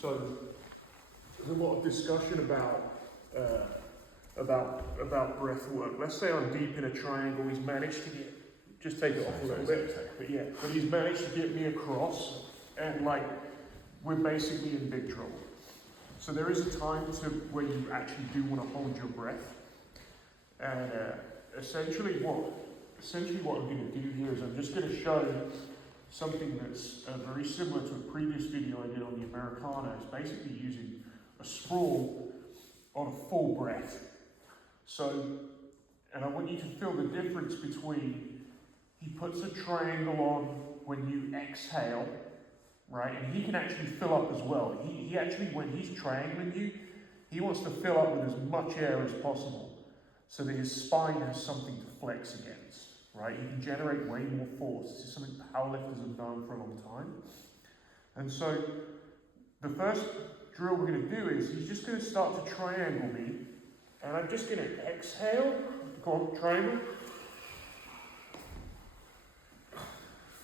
So there's a lot of discussion about breath work. Let's say I'm deep in a triangle. He's managed to get, just take it off a little bit, but yeah, but he's managed to get me across, and like we're basically in big trouble. So there is a time where you actually do want to hold your breath, and essentially what I'm going to do here is I'm just going to show something that's very similar to a previous video I did on the Americana. It's basically using a sprawl on a full breath. So, and I want you to feel the difference between, he puts a triangle on when you exhale, right? And he can actually fill up as well. He actually, when he's triangling you, he wants to fill up with as much air as possible so that his spine has something to flex against, right? He can generate way more force. This is something powerlifters have done for a long time. And so the first drill we're going to do is he's just going to start to triangle me, and I'm just going to exhale, go on, triangle.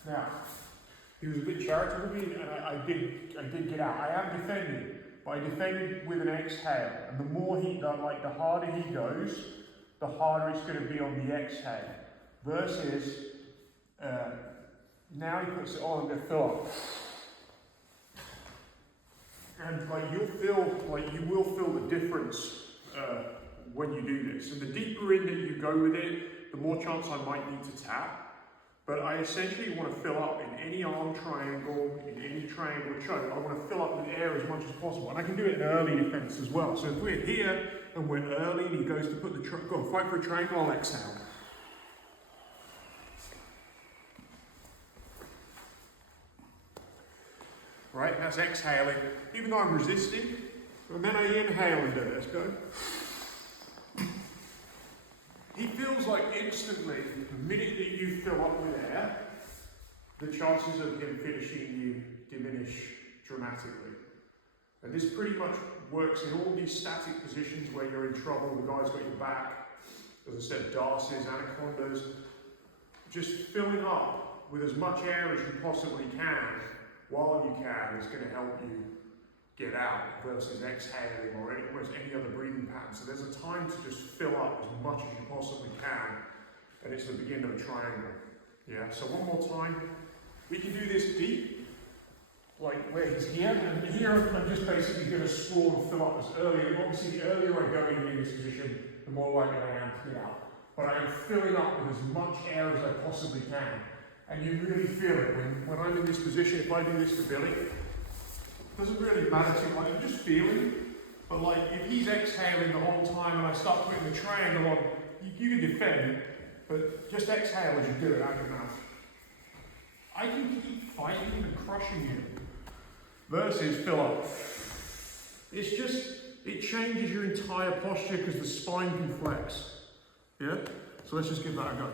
Now, he was a bit charitable with me, and I did get out. I am defending, but I defended with an exhale, and the more he does, like the harder he goes, the harder it's going to be on the exhale. Versus, now he puts it on, I'm going to fill up. And like you will feel the difference when you do this. And the deeper in that you go with it, the more chance I might need to tap. But I essentially want to fill up in any arm triangle, in any triangle choke. I want to fill up with air as much as possible. And I can do it in early defense as well. So if we're here and we're early and he goes to put the go on, fight for a triangle, I'll exhale. Right, that's exhaling, even though I'm resisting. And then I inhale and do it. Let's go. He feels like instantly, the minute that you fill up with air, the chances of him finishing you diminish dramatically. And this pretty much works in all these static positions where you're in trouble, the guy's got your back, as I said, darces, anacondas. Just filling up with as much air as you possibly can while you can is going to help you get out versus exhaling or almost any other breathing pattern. So there's a time to just fill up as much as you possibly can, and it's the beginning of a triangle. Yeah, so one more time. We can do this deep, like where he's here, and here I'm just basically going to sprawl and fill up as early. And obviously the earlier I go in this position, the more likely I am to get out. But I am filling up with as much air as I possibly can. And you really feel it when I'm in this position. If I do this to Billy, it doesn't really matter too much, I'm just feeling. But like, if he's exhaling the whole time and I start putting the triangle on, you can defend, but just exhale as you do it out your mouth. I can keep fighting and crushing you. Versus fill up. It's just, it changes your entire posture because the spine can flex. Yeah? So let's just give that a go.